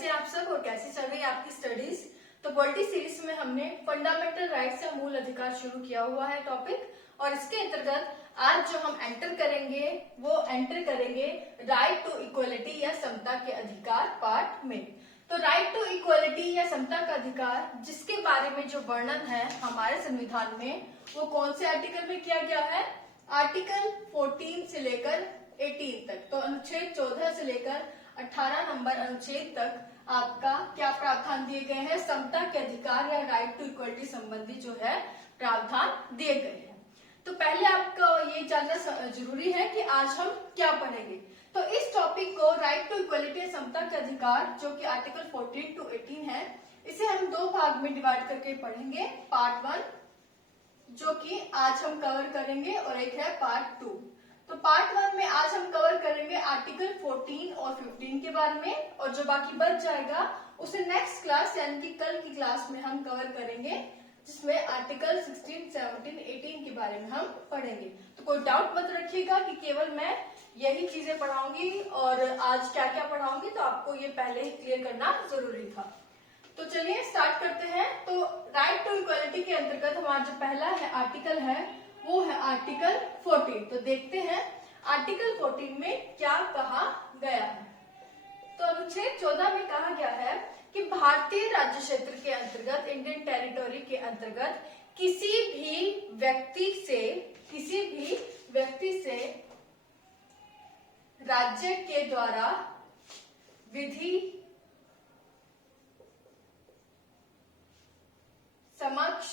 कैसे आप सब और कैसे चल रही है आपकी स्टडीज। तो पॉलिटी सीरीज में हमने फंडामेंटल राइट्स या मूल अधिकार शुरू किया हुआ है टॉपिक, और इसके अंतर्गत आज जो हम एंटर करेंगे वो एंटर करेंगे राइट टू इक्वलिटी या समता के अधिकार पार्ट में। तो राइट टू इक्वलिटी या समता का अधिकार जिसके बारे में जो वर्णन है हमारे संविधान में वो कौन से आर्टिकल में किया गया है? आर्टिकल 14 से लेकर 18 तक। तो अनुच्छेद 14 से लेकर 18 नंबर अनुच्छेद तक आपका क्या प्रावधान दिए गए हैं? समता के अधिकार या राइट टू इक्वलिटी संबंधी जो है प्रावधान दिए गए हैं। तो पहले आपको ये जानना जरूरी है कि आज हम क्या पढ़ेंगे। तो इस टॉपिक को राइट टू इक्वलिटी या समता के अधिकार जो कि आर्टिकल 14 to 18 है, इसे हम दो भाग में डिवाइड करके पढ़ेंगे। पार्ट 1 जो कि आज हम कवर करेंगे और एक है पार्ट 2। तो पार्ट 1 में आज हम कवर करेंगे आर्टिकल 14 और 15 के बारे में, और जो बाकी बच जाएगा उसे नेक्स्ट क्लास यानी कि कल की क्लास में हम कवर करेंगे, जिसमें आर्टिकल 16, 17, 18 के बारे में हम पढ़ेंगे। तो कोई डाउट मत रखिएगा कि केवल मैं यही चीजें पढ़ाऊंगी और आज क्या क्या पढ़ाऊंगी, तो आपको ये पहले ही क्लियर करना जरूरी था। तो चलिए स्टार्ट करते हैं। तो राइट टू इक्वलिटी के अंतर्गत हमारा जो पहला है आर्टिकल है वो है आर्टिकल 14। तो देखते हैं आर्टिकल 14 में क्या कहा गया है। तो अनुच्छेद 14 में कहा गया है कि भारतीय राज्य क्षेत्र के अंतर्गत, इंडियन टेरिटोरी के अंतर्गत किसी भी व्यक्ति से राज्य के द्वारा विधि समक्ष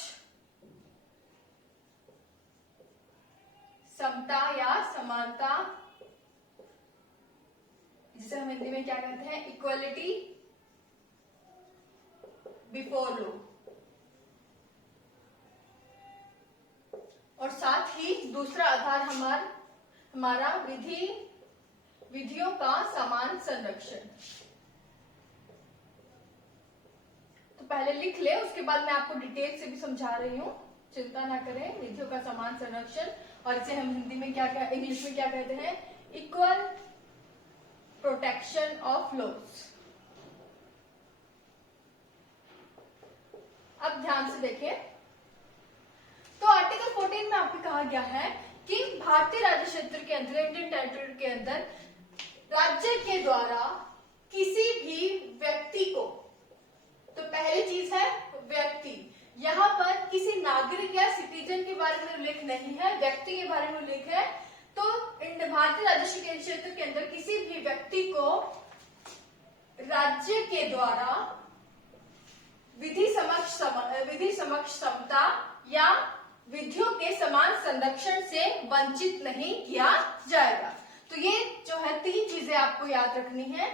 समता या समानता, जिसे हम हिंदी में क्या कहते हैं, इक्वलिटी बिफोर लॉ, और साथ ही दूसरा आधार हमारा विधियों का समान संरक्षण। तो पहले लिख ले, उसके बाद मैं आपको डिटेल से भी समझा रही हूँ, चिंता ना करें। विधियों का समान संरक्षण, और इसे हम हिंदी में क्या इंग्लिश में क्या कहते हैं, इक्वल प्रोटेक्शन ऑफ लॉज। अब ध्यान से देखें। तो आर्टिकल 14 में आपको कहा गया है कि भारतीय राज्य क्षेत्र के अंदर, इंडियन टेरिटरी के अंदर राज्य के द्वारा किसी भी व्यक्ति को, तो पहली चीज है व्यक्ति, यहाँ पर किसी नागरिक या सिटीजन के बारे में उल्लेख नहीं है, व्यक्ति के बारे में उल्लेख है। तो भारतीय राज्य क्षेत्र के अंदर किसी भी व्यक्ति को राज्य के द्वारा विधि समक्ष समता या विधियों के समान संरक्षण से वंचित नहीं किया जाएगा। तो ये जो है 3 चीजें आपको याद रखनी है।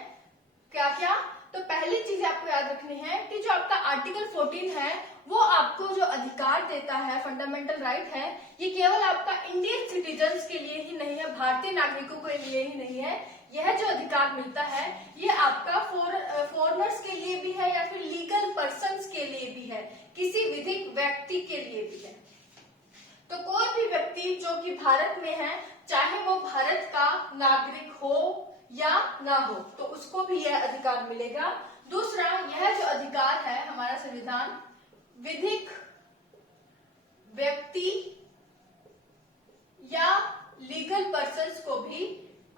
क्या क्या? तो पहली चीज आपको याद रखनी है कि जो आपका आर्टिकल 14 है वो आपको जो अधिकार देता है, फंडामेंटल राइट है, ये केवल आपका इंडियन सिटीजन्स के लिए ही नहीं है, भारतीय नागरिकों के लिए ही नहीं है। यह जो अधिकार मिलता है ये आपका फॉरेनर्स के लिए भी है या फिर लीगल पर्सन्स के लिए भी है, किसी विधिक व्यक्ति के लिए भी है। तो कोई भी व्यक्ति जो कि भारत में है, चाहे वो भारत का नागरिक हो या ना हो, तो उसको भी यह अधिकार मिलेगा। दूसरा, यह जो अधिकार है हमारा संविधान विधिक व्यक्ति या लीगल पर्सन्स को भी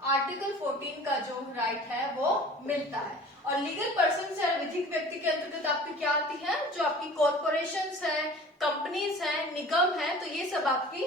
आर्टिकल 14 का जो राइट है वो मिलता है। और लीगल पर्सन्स या विधिक व्यक्ति के अंतर्गत आपकी क्या आती है? जो आपकी कॉर्पोरेशंस है, कंपनीज है, निगम है, तो ये सब आपकी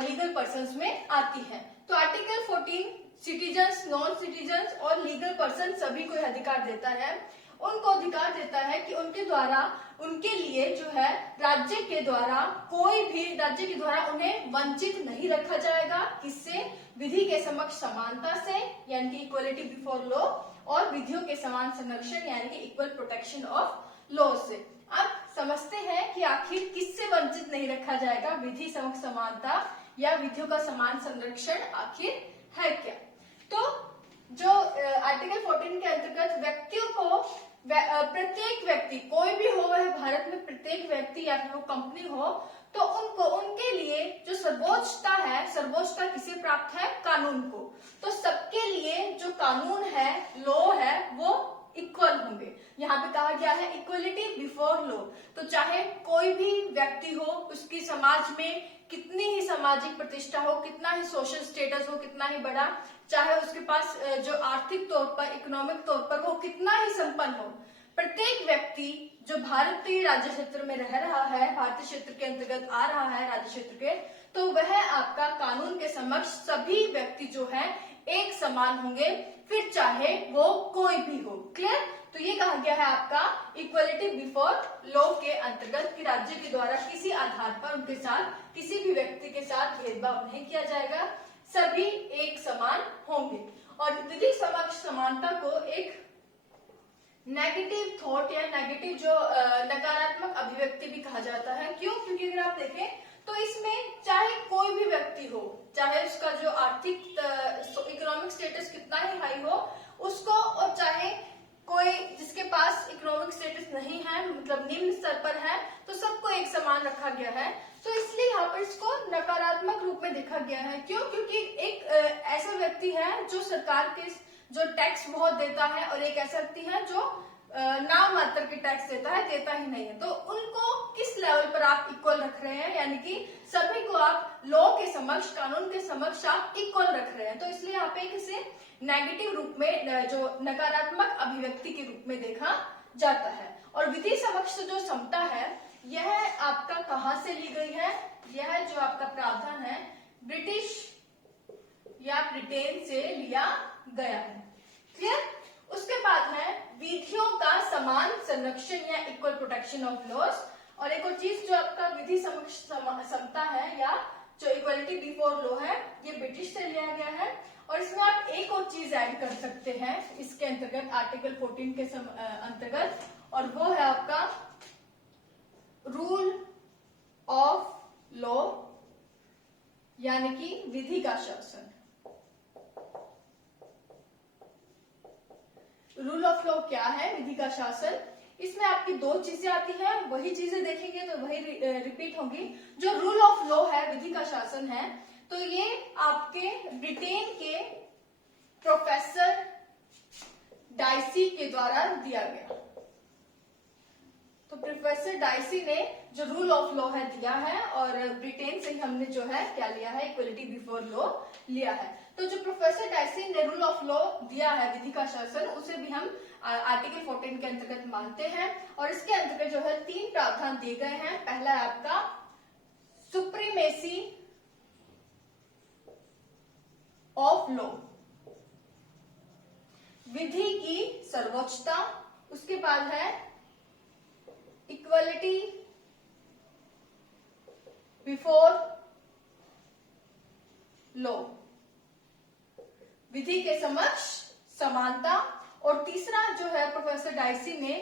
लीगल पर्सन्स में आती है। तो आर्टिकल 14 सिटीजन्स, नॉन सिटीजन्स और लीगल पर्सन सभी को अधिकार देता है। उनको अधिकार देता है कि उनके द्वारा, उनके लिए जो है राज्य के द्वारा कोई भी राज्य के द्वारा उन्हें वंचित नहीं रखा जाएगा। किससे? विधि के समक्ष समानता से यानी कि इक्वलिटी बिफोर लॉ, और विधियों के समान संरक्षण यानी कि इक्वल प्रोटेक्शन ऑफ लॉ से। अब समझते हैं कि आखिर किससे वंचित नहीं रखा जाएगा, विधि समक्ष समानता या विधियों का समान संरक्षण आखिर है क्या। तो जो आर्टिकल 14 के अंतर्गत व्यक्तियों को, प्रत्येक व्यक्ति कोई भी हो, वह भारत में प्रत्येक व्यक्ति या फिर वो कंपनी हो, तो उनके लिए जो सर्वोच्चता है, सर्वोच्चता किसे प्राप्त है? कानून को। तो सबके लिए जो कानून है, लॉ है, वो इक्वल होंगे। होंगे। यहाँ पे कहा गया है इक्वलिटी बिफोर लॉ, तो चाहे कोई भी व्यक्ति हो, उसकी समाज में कितनी ही सामाजिक प्रतिष्ठा हो, कितना ही सोशल स्टेटस हो, कितना ही बड़ा, चाहे उसके पास जो आर्थिक तौर पर, इकोनॉमिक तौर पर वो कितना ही संपन्न हो, प्रत्येक व्यक्ति जो भारतीय राज्य क्षेत्र में रह रहा है, भारतीय क्षेत्र के अंतर्गत आ रहा है राज्य क्षेत्र के, तो वह आपका कानून के समक्ष सभी व्यक्ति जो है एक समान होंगे, फिर चाहे वो कोई भी हो। क्लियर? तो ये कहा गया है आपका इक्वलिटी बिफोर लॉ के अंतर्गत कि राज्य के द्वारा किसी आधार पर उनके साथ, किसी भी व्यक्ति के साथ भेदभाव नहीं किया जाएगा, सभी एक समान होंगे। और विधि समक्ष समानता को एक नेगेटिव थॉट या नेगेटिव जो नकारात्मक अभिव्यक्ति भी कहा जाता है। क्यों? क्योंकि अगर आप देखें तो इसमें चाहे कोई भी व्यक्ति हो, चाहे उसका जो आर्थिक इकोनॉमिक स्टेटस कितना ही हाई हो उसको, और चाहे कोई जिसके पास इकोनॉमिक स्टेटस नहीं है, मतलब निम्न स्तर पर है, तो सबको एक समान रखा गया है। तो इसलिए यहाँ पर इसको नकारात्मक रूप में देखा गया है। क्यों? क्योंकि एक ऐसा व्यक्ति है जो सरकार के जो टैक्स बहुत देता है, और एक ऐसा व्यक्ति है जो नाम मात्र के टैक्स देता है, देता ही नहीं है। तो उनको किस लेवल पर आप इक्वल रख रहे हैं, यानी कि सभी को आप लॉ के समक्ष, कानून के समक्ष आप इक्वल रख रहे हैं। तो इसलिए यहाँ पे इसे नेगेटिव रूप में, जो नकारात्मक अभिव्यक्ति के रूप में देखा जाता है। और विधि समक्ष जो समता है, यह आपका कहाँ से ली गई है? यह जो आपका प्रावधान है ब्रिटिश या ब्रिटेन से लिया गया है। क्लियर? उसके बाद है विधियों का समान संरक्षण या इक्वल प्रोटेक्शन ऑफ लॉज। और एक और चीज जो आपका विधि समक्ष समता है या जो इक्वलिटी बिफोर लॉ है, ये ब्रिटिश से लिया गया है। और इसमें आप एक और चीज ऐड कर सकते हैं इसके अंतर्गत, आर्टिकल 14 के अंतर्गत, और वो है आपका रूल ऑफ लॉ, यानी कि विधि का शासन। रूल ऑफ लॉ क्या है? विधि का शासन। इसमें आपकी दो चीजें आती हैं, वही चीजें देखेंगे तो वही रिपीट होंगी। जो रूल ऑफ लॉ है, विधि का शासन है, तो ये आपके ब्रिटेन के प्रोफेसर डाइसी के द्वारा दिया गया। तो प्रोफेसर डाइसी ने जो रूल ऑफ लॉ है दिया है, और ब्रिटेन से हमने जो है क्या लिया है? इक्वलिटी बिफोर लॉ लिया है। तो जो प्रोफेसर डाइसी ने रूल ऑफ लॉ दिया है, विधि का शासन, उसे भी हम आर्टिकल 14 के अंतर्गत मानते हैं। और इसके अंतर्गत जो है 3 प्रावधान दिए गए हैं। पहला है आपका सुप्रीमेसी ऑफ लॉ, विधि की सर्वोच्चता। उसके बाद है इक्वलिटी बिफोर लॉ, विधि के समक्ष समानता। और तीसरा जो है प्रोफेसर डाइसी ने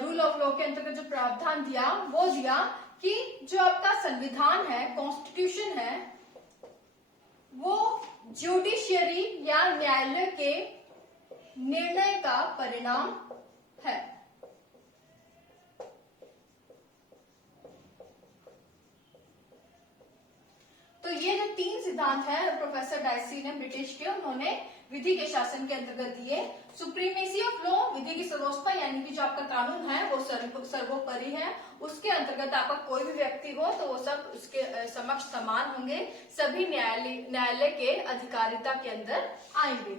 रूल ऑफ लॉ के अंतर्गत जो प्रावधान दिया, वो दिया कि जो आपका संविधान है, कॉन्स्टिट्यूशन है, वो जुडिशियरी या न्यायालय के निर्णय का परिणाम है। तो ये जो 3 सिद्धांत हैं प्रोफेसर डाइसी ने ब्रिटिश के, उन्होंने विधि के शासन के अंतर्गत दिए। सुप्रीमेसी ऑफ लॉ, विधि की सर्वोच्चता, यानी कि जो आपका कानून है वो सर्वोपरि है, उसके अंतर्गत आपका कोई भी व्यक्ति हो तो वो सब उसके समक्ष समान होंगे, सभी न्यायालय के अधिकारिता के अंदर आएंगे।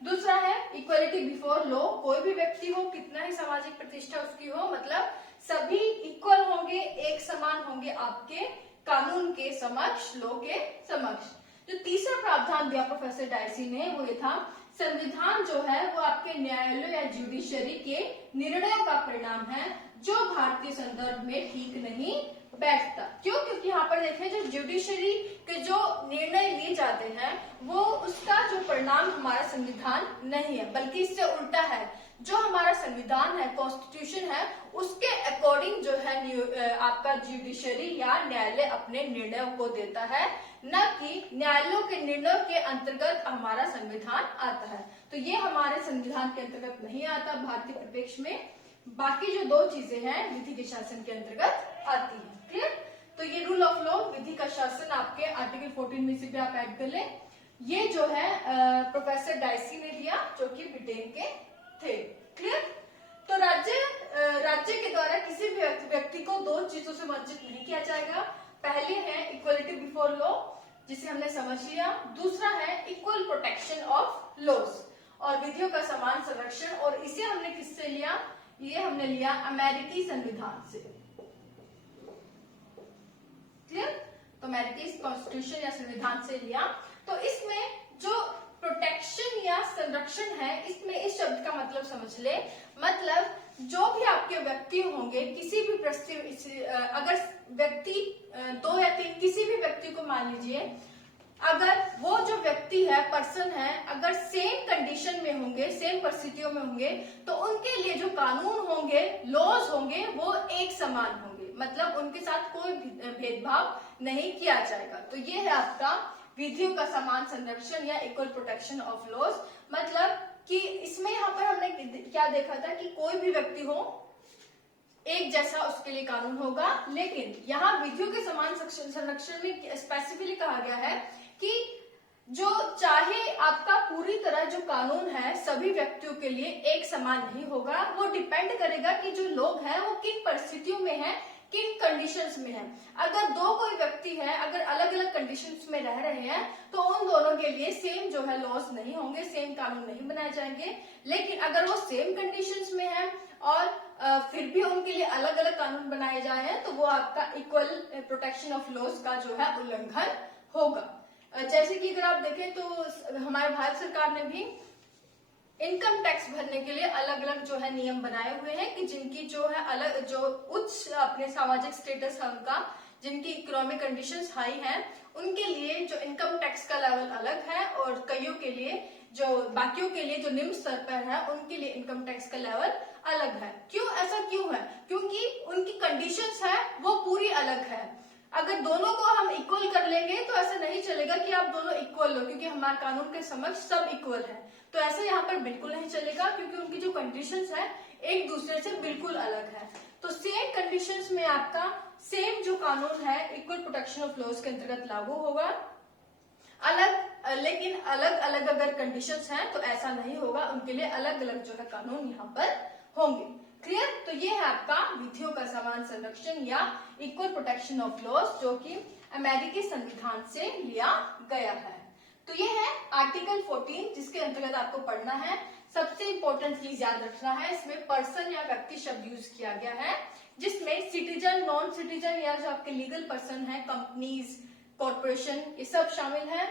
दूसरा है इक्वलिटी बिफोर लॉ, कोई भी व्यक्ति हो, कितना ही सामाजिक प्रतिष्ठा उसकी हो, मतलब सभी इक्वल होंगे, एक समान होंगे आपके कानून के समक्ष, लॉ के समक्ष। जो तीसरा प्रावधान दिया प्रोफेसर डाइसी ने, वो ये था संविधान जो है वो आपके न्यायालय या जुडिशरी के निर्णयों का परिणाम है, जो भारतीय संदर्भ में ठीक नहीं बैठता। क्यों? क्योंकि यहाँ पर देखें जो जुडिशरी के जो निर्णय लिए जाते हैं, वो उसका जो परिणाम हमारा संविधान नहीं है, बल्कि इससे उल्टा है। जो हमारा संविधान है, कॉन्स्टिट्यूशन है, उसके अकॉर्डिंग जो है आपका जुडिशरी या न्यायालय अपने निर्णयों को देता है, न कि न्यायालयों के निर्णयों के अंतर्गत हमारा संविधान आता है। तो ये हमारे संविधान के अंतर्गत नहीं आता भारतीय परिप्रेक्ष्य में। बाकी जो 2 चीजें हैं विधि के शासन के अंतर्गत आती हैं। क्लियर? तो ये रूल ऑफ लॉ, विधि का शासन आपके आर्टिकल 14 में से भी आप ऐड कर लें। ये जो है प्रोफेसर डाइसी ने दिया, जो कि ब्रिटेन के थे। क्लियर? तो दो चीजों से वंचित नहीं किया जाएगा। पहले है इक्वलिटी बिफोर लॉ, जिसे हमने समझ लिया। दूसरा है इक्वल प्रोटेक्शन ऑफ लॉज और विधियों का समान संरक्षण, और इसे हमने किससे लिया? ये हमने लिया अमेरिकी संविधान से। क्लियर? तो अमेरिकी कॉन्स्टिट्यूशन या संविधान से लिया। तो इसमें जो प्रोटेक्शन या संरक्षण है, इसमें इस शब्द का मतलब समझ ले। मतलब जो भी आपके व्यक्ति होंगे, किसी भी परिस्थिति, अगर व्यक्ति 2 या 3 किसी भी व्यक्ति को मान लीजिए, अगर वो जो व्यक्ति है, पर्सन है, अगर सेम कंडीशन में होंगे, सेम परिस्थितियों में होंगे, तो उनके लिए जो कानून होंगे, लॉज होंगे, वो एक समान होंगे। मतलब उनके साथ कोई भेदभाव नहीं किया जाएगा। तो ये है आपका विधियों का समान संरक्षण या इक्वल प्रोटेक्शन ऑफ लॉज। मतलब कि इसमें यहाँ पर हमने क्या देखा था कि कोई भी व्यक्ति हो, एक जैसा उसके लिए कानून होगा। लेकिन यहाँ विधियों के समान संरक्षण में स्पेसिफिकली कहा गया है कि जो चाहे आपका पूरी तरह जो कानून है सभी व्यक्तियों के लिए एक समान नहीं होगा। वो डिपेंड करेगा कि जो लोग हैं वो किन परिस्थितियों में हैं, किन कंडीशंस में है। अगर दो कोई व्यक्ति है, अगर अलग अलग कंडीशंस में रह रहे हैं, तो उन दोनों के लिए सेम जो है लॉज नहीं होंगे, सेम कानून नहीं बनाए जाएंगे। लेकिन अगर वो सेम कंडीशंस में है और फिर भी उनके लिए अलग अलग कानून बनाए जाए हैं, तो वो आपका इक्वल प्रोटेक्शन ऑफ लॉज का जो है उल्लंघन होगा। जैसे कि अगर आप देखें तो हमारे भारत सरकार ने भी इनकम टैक्स भरने के लिए अलग अलग जो है नियम बनाए हुए हैं कि जिनकी जो है अलग, जो उच्च अपने सामाजिक स्टेटस है उनका, जिनकी इकोनॉमिक कंडीशंस हाई हैं, उनके लिए जो इनकम टैक्स का लेवल अलग है, और कईयों के लिए, जो बाकियों के लिए जो निम्न स्तर पर है, उनके लिए इनकम टैक्स का लेवल अलग है। क्यों? ऐसा क्यों है? क्योंकि उनकी कंडीशंस है वो पूरी अलग है। अगर दोनों को हम इक्वल कर लेंगे तो ऐसा नहीं चलेगा कि आप दोनों इक्वल हो, क्योंकि हमारे कानून के समक्ष सब इक्वल है। तो ऐसे यहाँ पर बिल्कुल नहीं चलेगा, क्योंकि उनकी जो कंडीशंस है एक दूसरे से बिल्कुल अलग है। तो सेम कंडीशंस में आपका सेम जो कानून है इक्वल प्रोटेक्शन ऑफ लॉज के अंतर्गत लागू होगा। लेकिन अलग अलग अगर कंडीशंस हैं तो ऐसा नहीं होगा, उनके लिए अलग अलग जो है कानून यहाँ पर होंगे। क्लियर? तो ये है आपका विधियों का समान संरक्षण या इक्वल प्रोटेक्शन ऑफ लॉज, जो कि अमेरिकी संविधान से लिया गया है। तो ये है आर्टिकल 14, जिसके अंतर्गत आपको पढ़ना है। सबसे इंपॉर्टेंट चीज याद रखना है, इसमें पर्सन या व्यक्ति शब्द यूज किया गया है, जिसमें सिटीजन, नॉन सिटीजन या जो आपके लीगल पर्सन है, कंपनीज, कॉर्पोरेशन, ये सब शामिल है।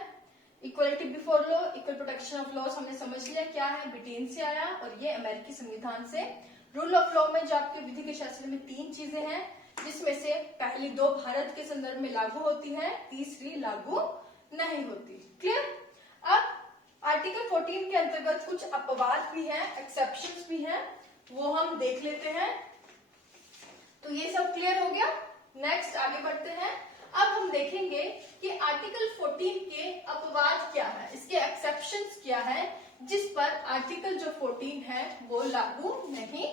Equality before law, equal protection of laws हमने समझ लिया क्या है, ब्रिटेन से आया और ये अमेरिकी संविधान से। रूल ऑफ लॉ में जो आपके विधि के शास्त्र में 3 चीजें हैं, जिसमें से पहली 2 भारत के संदर्भ में लागू होती है, तीसरी लागू नहीं होती। क्लियर? अब आर्टिकल 14 के अंतर्गत कुछ अपवाद भी हैं, एक्सेप्शंस भी हैं, वो हम देख लेते हैं। तो ये सब क्लियर हो गया। नेक्स्ट आगे बढ़ते हैं। अब हम देखेंगे कि आर्टिकल 14 के अपवाद क्या है, इसके एक्सेप्शंस क्या है, जिस पर आर्टिकल जो 14 है वो लागू नहीं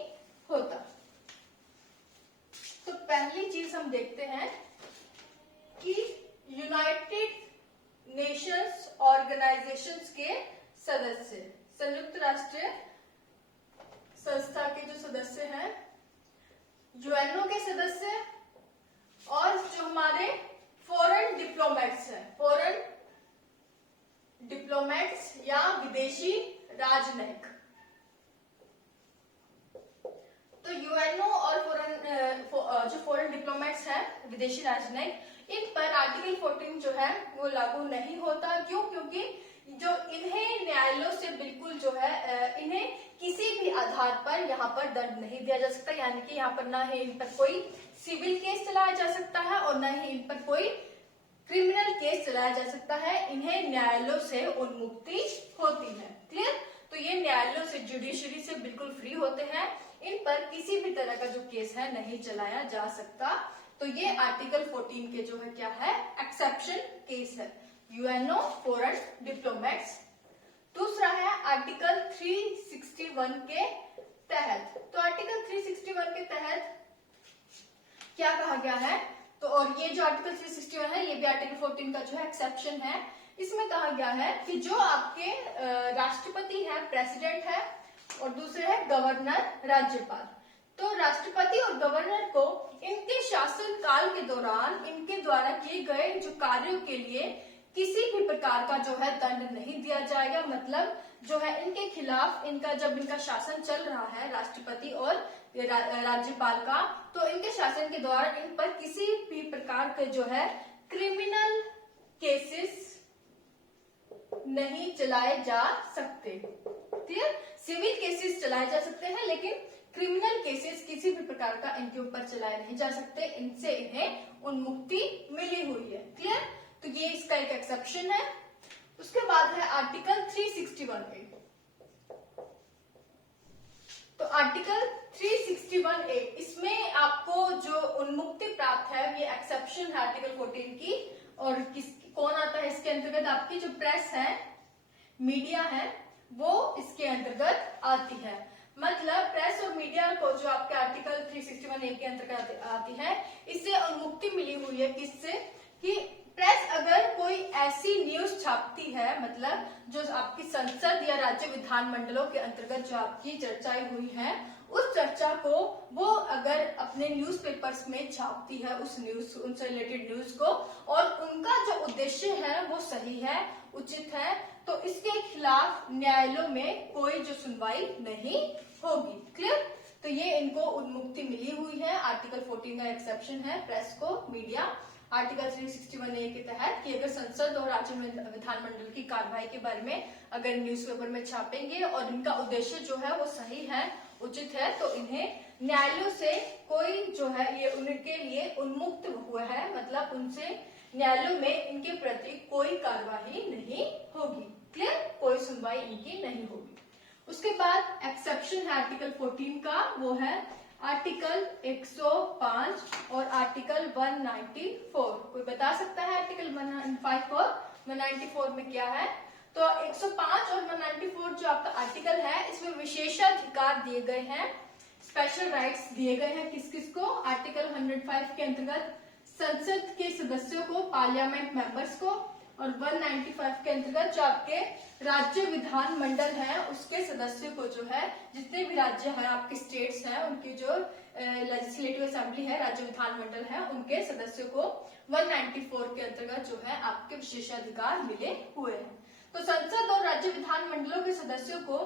होता। तो पहली चीज हम देखते हैं कि यूनाइटेड नेशंस ऑर्गेनाइजेशंस के सदस्य, संयुक्त राष्ट्र संस्था के जो सदस्य हैं, यूएनओ के सदस्य, और जो हमारे फॉरेन डिप्लोमेट्स हैं, फॉरेन डिप्लोमेट्स या विदेशी राजनयिक। तो यूएनओ और जो फॉरेन डिप्लोमेट्स हैं, विदेशी राजनयिक, इन पर आर्टिकल 14 जो है वो लागू नहीं होता। क्यों? क्योंकि जो इन्हें न्यायालयों से बिल्कुल जो है इन्हें किसी भी आधार पर यहाँ पर दंड नहीं दिया जा सकता, यानी कि यहाँ पर ना ही इन पर कोई सिविल केस चलाया जा सकता है और न ही इन पर कोई क्रिमिनल केस चलाया जा सकता है। इन्हें न्यायालयों से उन्मुक्ति होती है। क्लियर? तो ये न्यायालयों से, जुडिशरी से बिल्कुल फ्री होते हैं, इन पर किसी भी तरह का जो केस है नहीं चलाया जा सकता। तो ये आर्टिकल 14 के जो है क्या है, एक्सेप्शन केस है, यूएनओ, फॉरेन डिप्लोमेट्स। दूसरा है आर्टिकल 361 के तहत। तो आर्टिकल 361 के तहत क्या कहा गया है, तो और ये जो आर्टिकल 361 है ये भी आर्टिकल 14 का जो है एक्सेप्शन है। इसमें कहा गया है कि जो आपके राष्ट्रपति है, प्रेसिडेंट है, और दूसरे है गवर्नर, राज्यपाल। तो राष्ट्रपति और गवर्नर को इनके शासन काल के दौरान इनके द्वारा किए गए जो कार्यों के लिए किसी भी प्रकार का जो है दंड नहीं दिया जाएगा। मतलब जो है इनके खिलाफ इनका जब इनका शासन चल रहा है राष्ट्रपति और राज्यपाल का, तो इनके शासन के दौरान इन पर किसी भी प्रकार के जो है क्रिमिनल केसेस नहीं चलाए जा सकते। क्लियर? सिविल केसेस चलाए जा सकते हैं लेकिन क्रिमिनल केसेस किसी भी प्रकार का इनके ऊपर चलाए नहीं जा सकते। इनसे इन्हें उन्मुक्ति मिली हुई है। क्लियर? तो ये इसका एक एक्सेप्शन है। उसके बाद है आर्टिकल 361A। तो आर्टिकल 361A, इसमें आपको जो उन्मुक्ति प्राप्त है ये एक्सेप्शन है आर्टिकल 14 की। और कौन आता है इसके अंतर्गत? आपकी जो प्रेस है, मीडिया है, वो इसके अंतर्गत आती है। मतलब प्रेस और मीडिया को जो आपके आर्टिकल 361A के अंतर्गत आती है, इससे उन्मुक्ति मिली हुई है। किससे? कि प्रेस अगर कोई ऐसी न्यूज छापती है, मतलब जो आपकी संसद या राज्य विधानमंडलों के अंतर्गत जो आपकी चर्चाएं हुई हैं, उस चर्चा को वो अगर अपने न्यूज़पेपर्स में छापती है, उनसे रिलेटेड न्यूज को, और उनका जो उद्देश्य है वो सही है, उचित है, तो इसके खिलाफ न्यायालयों में कोई जो सुनवाई नहीं होगी। क्लियर? तो ये इनको उन्मुक्ति मिली हुई है। आर्टिकल 14 का एक्सेप्शन है प्रेस को, मीडिया। आर्टिकल 361A के तहत कि अगर संसद और राज्य विधानमंडल की कार्रवाई के बारे में अगर न्यूज़पेपर में छापेंगे और इनका उद्देश्य जो है वो सही है, उचित है, तो इन्हें न्यायालयों से कोई जो है ये उनके लिए उन्मुक्त हुआ है। मतलब उनसे न्यायालयों में इनके प्रति कोई कार्यवाही नहीं होगी। क्लियर? कोई सुनवाई इनकी नहीं होगी। उसके बाद एक्सेप्शन है आर्टिकल 14 का, वो है आर्टिकल 105 और आर्टिकल 194। कोई बता सकता है आर्टिकल 105 और 194 में क्या है? तो 105 और 194 जो आपका आर्टिकल है, इसमें विशेषाधिकार दिए गए हैं, स्पेशल राइट्स दिए गए हैं। किस किस को? आर्टिकल 105 के अंतर्गत संसद के सदस्यों को, पार्लियामेंट मेंबर्स को, और 195 के अंतर्गत जो आपके राज्य विधान मंडल है उसके सदस्यों को जो है, जितने भी राज्य है आपके स्टेट्स हैं, उनकी जो लेजिस्लेटिव असेंबली है, राज्य विधान मंडल है, उनके सदस्यों को 194 के अंतर्गत जो है आपके विशेषाधिकार मिले हुए हैं। तो संसद और राज्य विधान मंडलों के सदस्यों को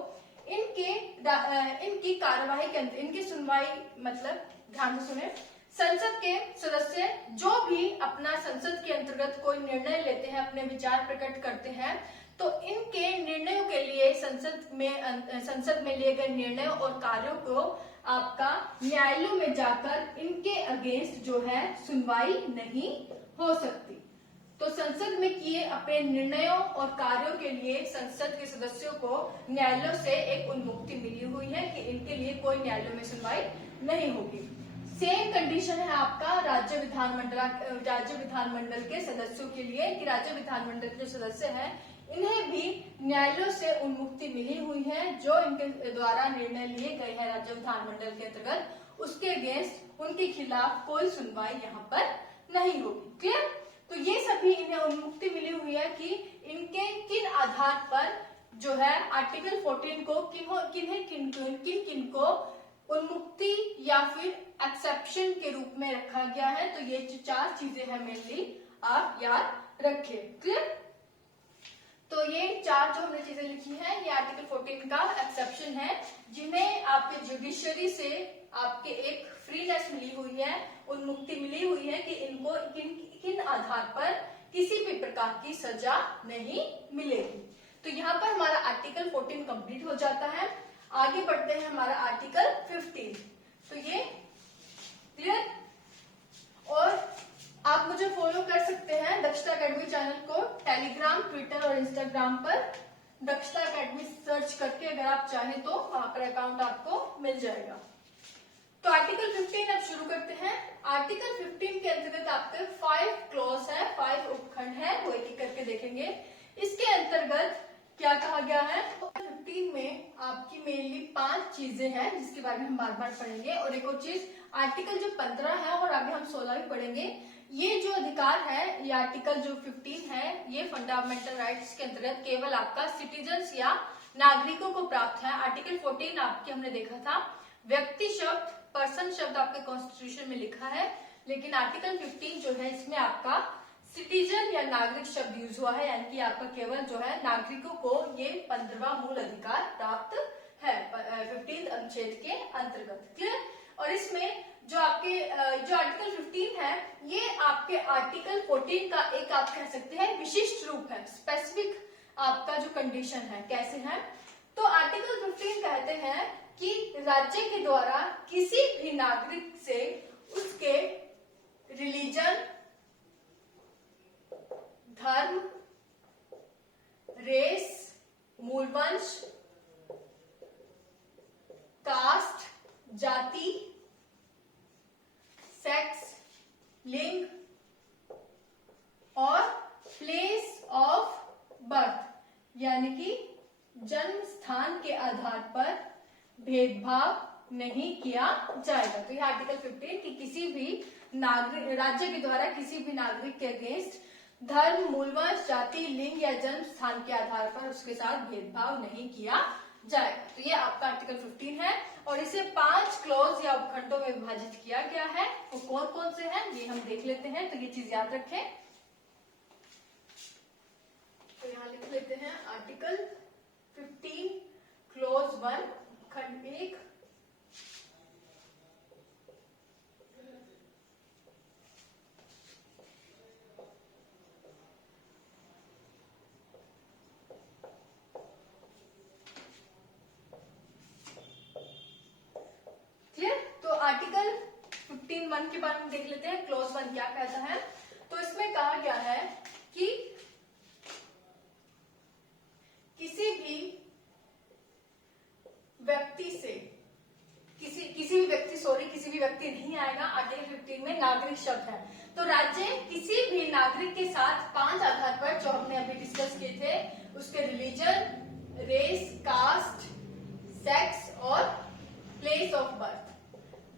इनकी कार्यवाही के अंदर इनकी सुनवाई, मतलब ध्यान से सुने, संसद के सदस्य जो भी अपना संसद के अंतर्गत कोई निर्णय लेते हैं, अपने विचार प्रकट करते हैं, तो इनके निर्णयों के लिए संसद में लिए गए निर्णयों और कार्यों को आपका न्यायालयों में जाकर इनके अगेंस्ट जो है सुनवाई नहीं हो सकती। तो संसद में किए अपने निर्णयों और कार्यों के लिए संसद के सदस्यों को न्यायालयों से एक उन्मुक्ति मिली हुई है कि इनके लिए कोई न्यायालयों में सुनवाई नहीं होगी। सेम कंडीशन है आपका राज्य विधानमंडल के सदस्यों के लिए कि राज्य विधानमंडल के जो सदस्य हैं इन्हें भी न्यायालयों से उन्मुक्ति मिली हुई है। जो इनके द्वारा निर्णय लिए गए हैं राज्य विधानमंडल के अंतर्गत, उसके अगेंस्ट उनके खिलाफ कोई सुनवाई यहाँ पर नहीं होगी। क्लियर? तो ये सभी इन्हें उन्मुक्ति मिली हुई है कि इनके किन आधार पर जो है आर्टिकल 14 को किन को उन्मुक्ति या फिर एक्सेप्शन के रूप में रखा गया है। तो ये जो 4 चीजें हैं मेनली आप याद रखें। क्लियर? तो ये 4 जो हमने चीजें लिखी हैं ये आर्टिकल 14 का एक्सेप्शन है, जिन्हें आपके जुडिशरी से आपके एक फ्रीनेस मिली हुई है, उन्मुक्ति मिली हुई है कि इनको किन आधार पर किसी भी प्रकार की सजा नहीं मिलेगी। तो यहाँ पर हमारा आर्टिकल 14 कंप्लीट हो जाता है। आगे बढ़ते हैं हमारा आर्टिकल 15। तो ये क्लियर? और आप मुझे फॉलो कर सकते हैं दक्षता अकेडमी चैनल को टेलीग्राम, ट्विटर और इंस्टाग्राम पर दक्षता अकेडमी सर्च करके अगर आप चाहें तो वहां पर अकाउंट आपको मिल जाएगा। तो आर्टिकल 15 अब शुरू करते हैं। आर्टिकल 15 के अंतर्गत आपके 5 क्लॉज है, 5 उपखंड है, वो एक एक करके देखेंगे। इसके अंतर्गत क्या कहा गया है? 15 में आपकी मेनली 5 चीजें हैं जिसके बारे में हम बार बार पढ़ेंगे। और एक और चीज, आर्टिकल जो 15 है और आगे हम 16 भी पढ़ेंगे, ये जो अधिकार है, ये आर्टिकल जो 15 है, ये फंडामेंटल राइट्स के अंतर्गत केवल आपका सिटीजन्स या नागरिकों को प्राप्त है। आर्टिकल 14 आपके हमने देखा था व्यक्ति शब्द, पर्सन शब्द आपके कॉन्स्टिट्यूशन में लिखा है, लेकिन आर्टिकल 15 जो है इसमें आपका सिटीजन या नागरिक शब्द यूज हुआ है, यानी कि आपका केवल जो है नागरिकों को ये 15वां मूल अधिकार प्राप्त है 15 अनुच्छेद के अंतर्गत। क्लियर? और इसमें जो आपके जो आर्टिकल 15 है ये आपके आर्टिकल 14 का एक आप कह सकते हैं विशिष्ट रूप है, स्पेसिफिक आपका जो कंडीशन है। कैसे है? तो आर्टिकल 15 कहते हैं कि राज्य के द्वारा किसी भी नागरिक से उसके रिलीजन, धर्म, रेस, मूलवंश, कास्ट, जाति, सेक्स, लिंग और प्लेस ऑफ बर्थ यानी कि जन्म स्थान के आधार पर भेदभाव नहीं किया जाएगा। तो यह आर्टिकल 15 कि किसी भी नागरिक, राज्य के द्वारा किसी भी नागरिक के अगेंस्ट धर्म, मूलवंश, जाति, लिंग या जन्म स्थान के आधार पर उसके साथ भेदभाव नहीं किया जाएगा। तो ये आपका आर्टिकल 15 है और इसे 5 क्लॉज या उपखंडों में विभाजित किया गया है। वो कौन कौन से हैं ये हम देख लेते हैं, तो ये चीज याद रखें। तो यहाँ लिख लेते हैं आर्टिकल 15 क्लॉज 1 खंड 1। आर्टिकल 15(1) के बारे में देख लेते हैं। क्लॉज 1 क्या कहता है? तो इसमें कहा गया है कि किसी भी व्यक्ति से किसी भी व्यक्ति नहीं आएगा। आर्टिकल 15 में नागरिक शब्द है, तो राज्य किसी भी नागरिक के साथ 5 आधार पर जो हमने अभी डिस्कस किए थे, उसके रिलीजन, रेस, कास्ट, सेक्स और प्लेस ऑफ बर्थ,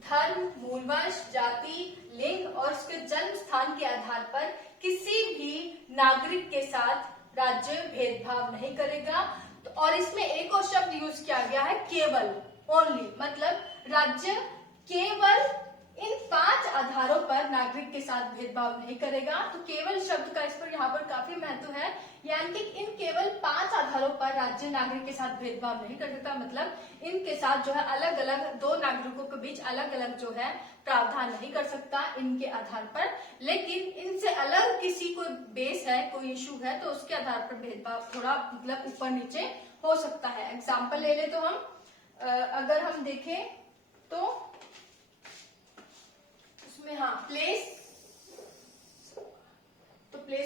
धर्म, मूलवंश, जाति, लिंग और उसके जन्म स्थान के आधार पर किसी भी नागरिक के साथ राज्य भेदभाव नहीं करेगा। तो और इसमें एक और शब्द यूज किया गया है, केवल, ओनली, मतलब राज्य केवल इन 5 आधारों पर नागरिक के साथ भेदभाव नहीं करेगा। तो केवल शब्द का इस पर यहाँ पर काफी महत्व है, यानी कि इन केवल 5 आधारों पर राज्य नागरिक के साथ भेदभाव नहीं कर सकता, मतलब इनके साथ जो है अलग अलग 2 नागरिकों के बीच अलग अलग जो है प्रावधान नहीं कर सकता इनके आधार पर। लेकिन इनसे अलग किसी कोई बेस है, कोई इशू है, तो उसके आधार पर भेदभाव थोड़ा मतलब ऊपर नीचे हो सकता है। एग्जाम्पल ले ले तो हम अगर हम देखें तो उसमें हाँ प्लेस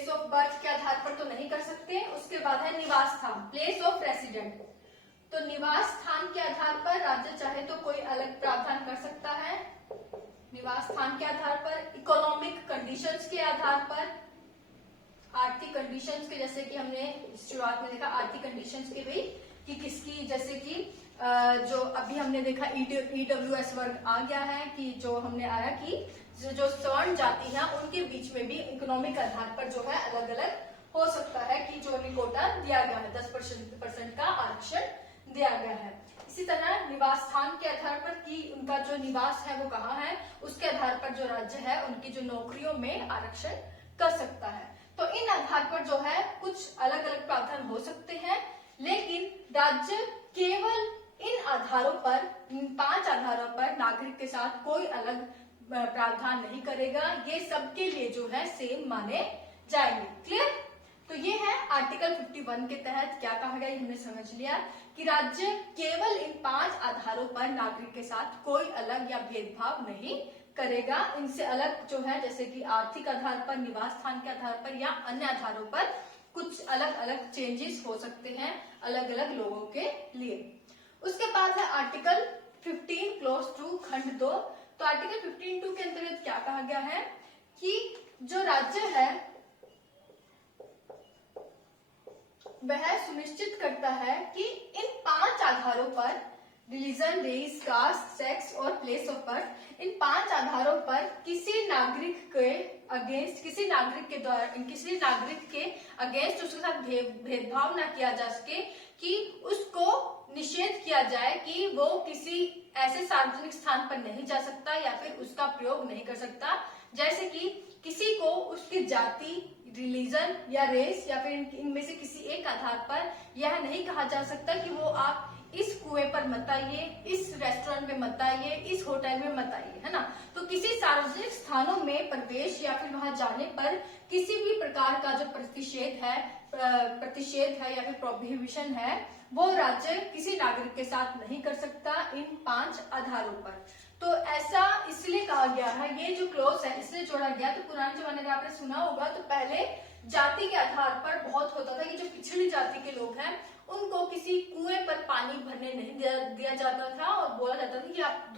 ऑफ बर्थ के आधार पर तो नहीं कर सकते। उसके बाद है निवास स्थान, प्लेस ऑफ रेसिडेंट। तो निवास स्थान के आधार पर राज्य चाहे तो कोई अलग प्रावधान कर सकता है, निवास स्थान के आधार पर। इकोनॉमिक कंडीशंस के आधार पर, आर्थिक कंडीशंस के, जैसे कि हमने शुरुआत में देखा आर्थिक कंडीशंस के भी कि किसकी, जैसे कि जो अभी हमने देखा ईडब्ल्यूएस वर्ग आ गया है कि जो हमने आया कि जो स्वर्ण जाति है उनके बीच में भी इकोनॉमिक आधार पर जो है अलग अलग हो सकता है कि जो उन्हें कोटा दिया गया है, 10% का आरक्षण दिया गया है। इसी तरह निवास स्थान के आधार पर कि उनका जो निवास है वो कहाँ है, उसके आधार पर जो राज्य है उनकी जो नौकरियों में आरक्षण कर सकता है। तो इन आधार पर जो है कुछ अलग अलग प्रावधान हो सकते हैं, लेकिन राज्य केवल इन आधारों पर, इन 5 आधारों पर नागरिक के साथ कोई अलग प्रावधान नहीं करेगा। ये सबके लिए जो है सेम माने जाएंगे। क्लियर? तो ये है आर्टिकल 51 के तहत क्या कहा गया, हमने समझ लिया कि राज्य केवल इन 5 आधारों पर नागरिक के साथ कोई अलग या भेदभाव नहीं करेगा। इनसे अलग जो है जैसे कि आर्थिक आधार पर, निवास स्थान के आधार पर या अन्य आधारों पर कुछ अलग अलग चेंजेस हो सकते हैं अलग अलग लोगों के लिए। उसके बाद है आर्टिकल 15 क्लॉज 2 खंड 2। तो आर्टिकल 15(2) के अंतर्गत क्या कहा गया है कि जो राज्य है वह सुनिश्चित करता है कि इन 5 आधारों पर, रिलीजन, रेस, कास्ट, सेक्स और प्लेस ऑफ बर्थ, इन 5 आधारों पर किसी नागरिक के अगेंस्ट, किसी नागरिक के अगेंस्ट उसके साथ भेदभाव ना किया जा सके, कि उसको निषेध किया जाए कि वो किसी ऐसे सार्वजनिक स्थान पर नहीं जा सकता या फिर उसका प्रयोग नहीं कर सकता, जैसे कि किसी को उसकी जाति, रिलीजन या रेस या फिर इनमें से किसी एक आधार पर यह नहीं कहा जा सकता कि वो आप इस कुएं पर मत आइए, इस रेस्टोरेंट में मत आइए, इस होटल में मत आइए, है ना। तो किसी सार्वजनिक स्थानों में प्रवेश या फिर वहां जाने पर किसी भी प्रकार का जो प्रतिषेध है या फिर प्रोहिबिशन है, वो राज्य किसी नागरिक के साथ नहीं कर सकता इन 5 आधारों पर। तो ऐसा इसलिए कहा गया है, ये जो क्लोज है इसलिए जोड़ा गया। तो पुराने जमाने में आपने सुना होगा, तो पहले जाति के आधार पर बहुत होता था कि जो पिछड़ी जाति के लोग हैं उनको किसी कुएं पर पानी भरने नहीं दिया जाता था और बोला जाता था कि आप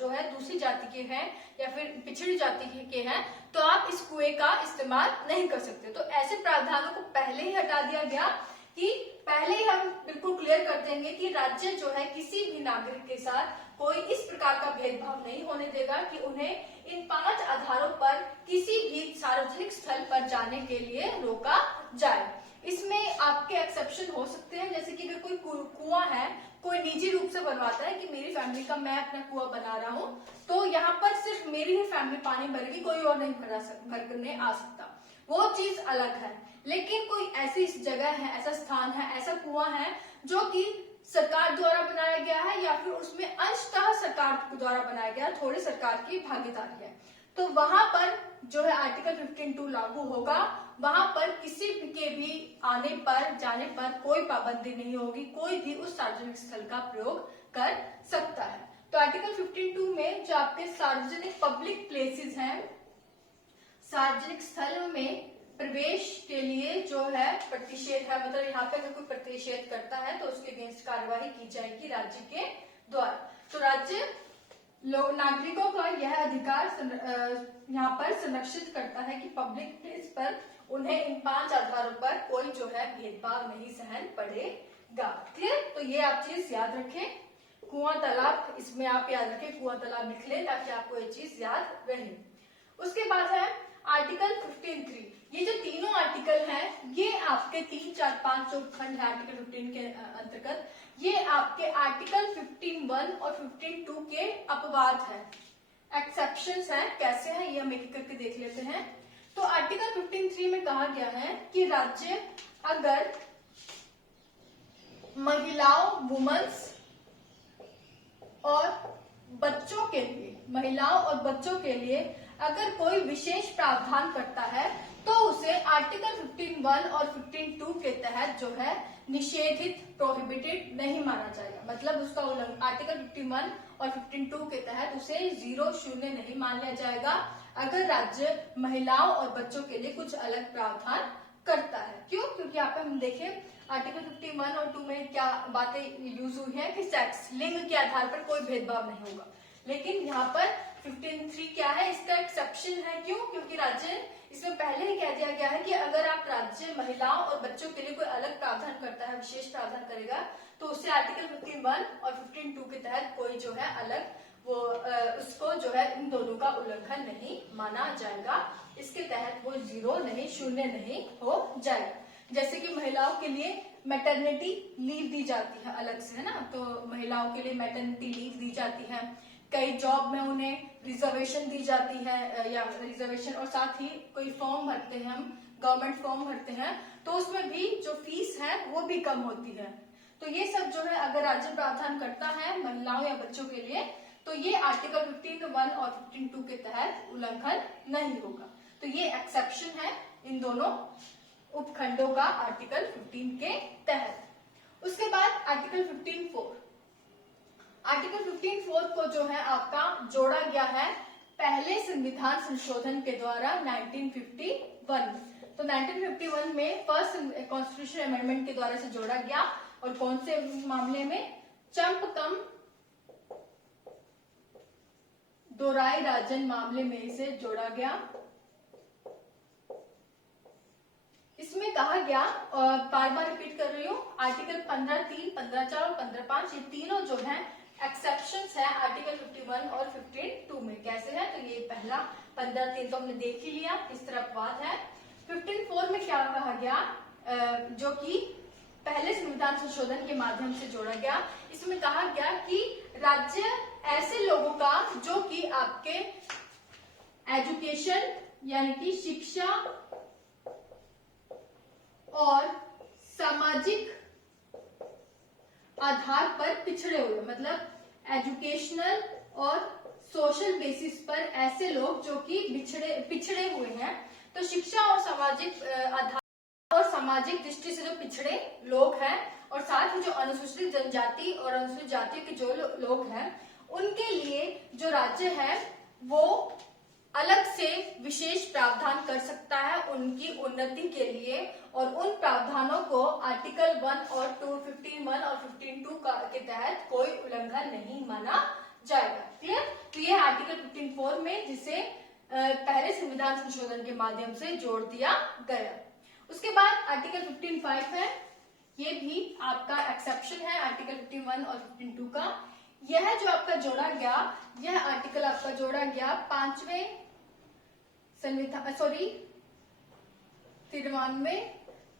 जो है दूसरी जाति के हैं या फिर पिछड़ी जाति के हैं तो आप इस कुएं का इस्तेमाल नहीं कर सकते। तो ऐसे प्रावधानों को पहले ही हटा दिया गया कि पहले ही हम बिल्कुल क्लियर कर देंगे कि राज्य जो है किसी भी नागरिक के साथ कोई इस प्रकार का भेदभाव नहीं होने देगा कि उन्हें इन 5 आधारों पर किसी भी सार्वजनिक स्थल पर जाने के लिए रोका जाए। इसमें आपके एक्सेप्शन हो सकते हैं, जैसे कि अगर कोई कुआं है, कोई निजी रूप से बनवाता है कि मेरी फैमिली का मैं अपना कुआं बना रहा हूं, तो यहाँ पर सिर्फ मेरी ही फैमिली पानी भरेगी, कोई और नहीं भरने आ सकता, वो चीज अलग है। लेकिन कोई ऐसी जगह है, ऐसा स्थान है, ऐसा कुआं है जो कि सरकार द्वारा बनाया गया है या फिर उसमें अंशतः सरकार द्वारा बनाया गया, थोड़ी सरकार की भागीदारी है, तो वहां पर जो है आर्टिकल 15(2) लागू होगा। वहां पर किसी के भी आने पर जाने पर कोई पाबंदी नहीं होगी, कोई भी उस सार्वजनिक स्थल का प्रयोग कर सकता है। तो आर्टिकल 15(2) में जो आपके सार्वजनिक पब्लिक प्लेसेस हैं, सार्वजनिक स्थल में प्रवेश के लिए जो है प्रतिषेध है, मतलब यहाँ पे अगर कोई प्रतिषेध करता है तो उसके अगेंस्ट कार्यवाही की जाएगी राज्य के द्वारा। तो राज्य नागरिकों का यह अधिकार यहाँ पर संरक्षित करता है कि पब्लिक प्लेस पर उन्हें इन 5 आधारों पर कोई जो है भेदभाव नहीं सहन पड़ेगा। क्लियर? तो ये आप चीज याद रखें। कुआं तालाब, इसमें आप याद रखें, कुआं तालाब लिख लें ताकि आपको ये चीज याद रहे। उसके बाद है आर्टिकल 15(3). ये जो तीनों आर्टिकल हैं, ये आपके 3, 4, 5 जो खंड है आर्टिकल 15 के अंतर्गत, ये आपके आर्टिकल 15(1) और 15(2) के अपवाद है, एक्सेप्शंस हैं। कैसे हैं ये हम एक करके देख लेते हैं। तो आर्टिकल 15(3) में कहा गया है कि राज्य अगर महिलाओं, वुमेन्स और बच्चों के लिए, महिलाओं और बच्चों के लिए अगर कोई विशेष प्रावधान करता है तो उसे आर्टिकल 15(1) और 15(2) के तहत जो है निषेधित, प्रोहिबिटेड नहीं माना जाएगा। मतलब उसका उल्लंघन आर्टिकल 15(1) और 15(2) के तहत उसे 0, 0 नहीं मान लिया जाएगा अगर राज्य महिलाओं और बच्चों के लिए कुछ अलग प्रावधान करता है। क्यों? क्योंकि यहाँ पे हम देखें आर्टिकल 15(1) और 2 में क्या बातें यूज हुई है कि सेक्स, लिंग के आधार पर कोई भेदभाव नहीं होगा। लेकिन यहाँ पर 15(3) क्या है, इसका एक्सेप्शन है। क्यों? क्योंकि राज्य, इसमें पहले ही कह दिया गया है कि अगर आप राज्य महिलाओं और बच्चों के लिए कोई अलग प्रावधान करता है, विशेष प्रावधान करेगा, तो उसे आर्टिकल 15(1) और 15(2) के तहत कोई जो है अलग वो उसको जो है इन दोनों का उल्लंघन नहीं माना जाएगा। इसके तहत वो 0 नहीं, 0 नहीं हो जाएगा। जैसे कि महिलाओं के लिए मैटरनिटी लीव दी जाती है अलग से, है ना, तो महिलाओं के लिए मैटरनिटी लीव दी जाती है। कई जॉब में उन्हें रिजर्वेशन दी जाती है, या रिजर्वेशन, और साथ ही कोई फॉर्म भरते हैं हम, गवर्नमेंट फॉर्म भरते हैं, तो उसमें भी जो फीस है वो भी कम होती है। तो ये सब जो है अगर राज्य प्रावधान करता है महिलाओं या बच्चों के लिए, तो ये आर्टिकल 15(1) और 15(2) के तहत उल्लंघन नहीं होगा। तो ये एक्सेप्शन है इन दोनों उपखंडों का आर्टिकल 15 के तहत। उसके बाद आर्टिकल 15(4). आर्टिकल 15(4) को जो है आपका जोड़ा गया है पहले संविधान संशोधन के द्वारा 1951। तो 1951 में फर्स्ट कॉन्स्टिट्यूशन अमेंडमेंट के द्वारा से जोड़ा गया। और कौन से मामले में? चंपकम दोराई राजन मामले में इसे जोड़ा गया। इसमें कहा गया, और बार बार रिपीट कर रही हूँ, आर्टिकल 15(3), 15(4) और 15(5) ये तीनों जो हैं एक्सेप्शंस है आर्टिकल 51 और 15(2) में। कैसे है? तो ये पहला 15(3) तो हमने देख ही लिया किस तरह अपवाद है। 15(4) में क्या कहा गया, जो कि पहले संविधान संशोधन के माध्यम से जोड़ा गया। इसमें कहा गया कि राज्य ऐसे लोगों का जो कि आपके एजुकेशन यानी कि शिक्षा और सामाजिक आधार पर पिछड़े हुए, मतलब एजुकेशनल और सोशल बेसिस पर ऐसे लोग जो कि पिछड़े हुए हैं। तो शिक्षा और सामाजिक आधार और सामाजिक दृष्टि से जो पिछड़े लोग हैं और साथ ही जो अनुसूचित जनजाति और अनुसूचित जातियों के जो लोग हैं उनके लिए जो राज्य है वो अलग से विशेष प्रावधान कर सकता है उनकी उन्नति के लिए, और उन प्रावधानों को आर्टिकल 1 और 2, 15(1) और 15(2) के तहत कोई उल्लंघन नहीं माना जाएगा। क्लियर? तो ये आर्टिकल 15(4) में जिसे पहले संविधान संशोधन के माध्यम से जोड़ दिया गया। उसके बाद आर्टिकल 15(5) है, ये भी आपका एक्सेप्शन है आर्टिकल 15(1) और 15(2) का। यह जो आपका जोड़ा गया, यह आर्टिकल आपका जोड़ा गया 5वें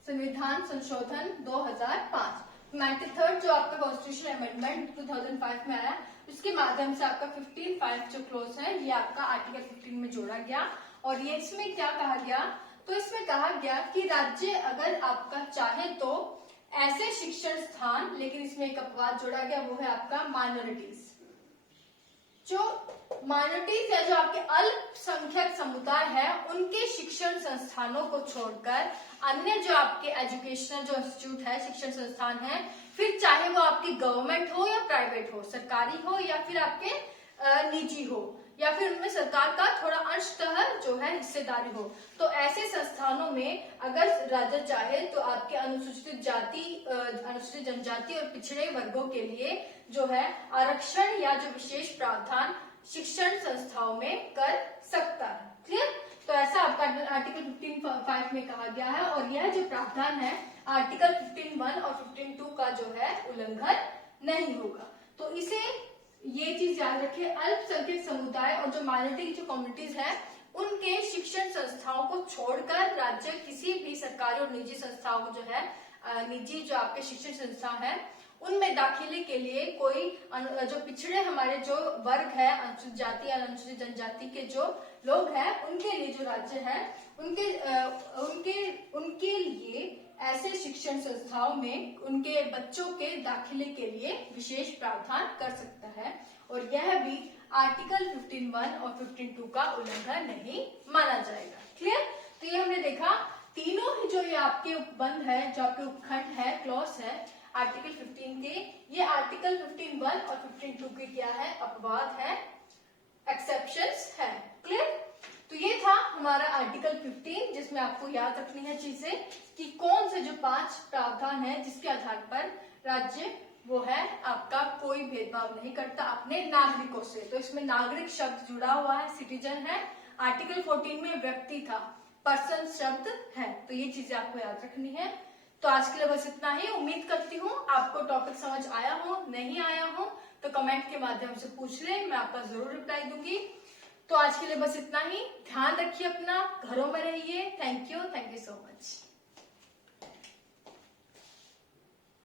संविधान संशोधन 2005, 93rd जो आपका कॉन्स्टिट्यूशनल अमेंडमेंट 2005 में आया, उसके माध्यम से आपका 15(5) जो क्लोज है ये आपका आर्टिकल 15 में जोड़ा गया। और ये इसमें क्या कहा गया, तो इसमें कहा गया कि राज्य अगर आपका चाहे तो ऐसे शिक्षण स्थान, लेकिन इसमें एक अपवाद जोड़ा गया वो है आपका माइनॉरिटीज, जो माइनॉरिटीज या जो आपके अल्पसंख्यक समुदाय है उनके शिक्षण संस्थानों को छोड़कर अन्य जो आपके एजुकेशनल जो इंस्टीट्यूट है, शिक्षण संस्थान है, फिर चाहे वो आपकी गवर्नमेंट हो या प्राइवेट हो, सरकारी हो या फिर आपके निजी हो, या फिर उनमें सरकार का थोड़ा अंशतः जो है हिस्सेदारी हो, तो ऐसे संस्थानों में अगर राज्य चाहे तो आपके अनुसूचित जाति, अनुसूचित जनजाति और पिछड़े वर्गों के लिए जो है आरक्षण या जो विशेष प्रावधान शिक्षण संस्थाओं में कर सकता है। क्लियर? तो ऐसा आपका आर्टिकल 15(5) में कहा गया है, और यह जो प्रावधान है आर्टिकल 15(1) और 15(2) का जो है उल्लंघन नहीं होगा। तो इसे ये चीज याद रखिए, अल्पसंख्यक समुदाय और जो माइनॉरिटी की जो कम्युनिटीज है उनके शिक्षण संस्थाओं को छोड़कर राज्य किसी भी सरकारी और निजी संस्थाओं को जो है निजी जो आपके शिक्षण संस्था है उनमें दाखिले के लिए कोई जो पिछड़े हमारे जो वर्ग है, अनुसूचित जाति या अनुसूचित जनजाति के जो लोग हैं उनके लिए जो राज्य है उनके लिए ऐसे शिक्षण संस्थाओं में उनके बच्चों के दाखिले के लिए विशेष प्रावधान कर सकता है, और यह भी आर्टिकल 15(1) और 15(2) का उल्लंघन नहीं माना जाएगा। क्लियर? तो ये हमने देखा तीनों ही जो ये आपके उपबंध है, जो आपके उपखंड है, क्लॉज है आर्टिकल 15 के, ये आर्टिकल 15(1) और 15(2) के क्या है, अपवाद है, एक्सेप्शंस है। क्लियर? तो ये था हमारा आर्टिकल 15, जिसमें आपको याद रखनी है चीजें कि कौन से जो 5 प्रावधान है जिसके आधार पर राज्य वो है आपका कोई भेदभाव नहीं करता अपने नागरिकों से। तो इसमें नागरिक शब्द जुड़ा हुआ है, सिटीजन है। आर्टिकल 14 में व्यक्ति था, पर्सन शब्द है। तो ये चीजें आपको याद रखनी है। तो आज के लिए बस इतना ही। उम्मीद करती हूँ आपको टॉपिक समझ आया हो, नहीं आया हो तो कमेंट के माध्यम से पूछ ले, मैं आपका जरूर रिप्लाई दूंगी। तो आज के लिए बस इतना ही। ध्यान रखिए अपना, घरों में रहिए। Thank you so much.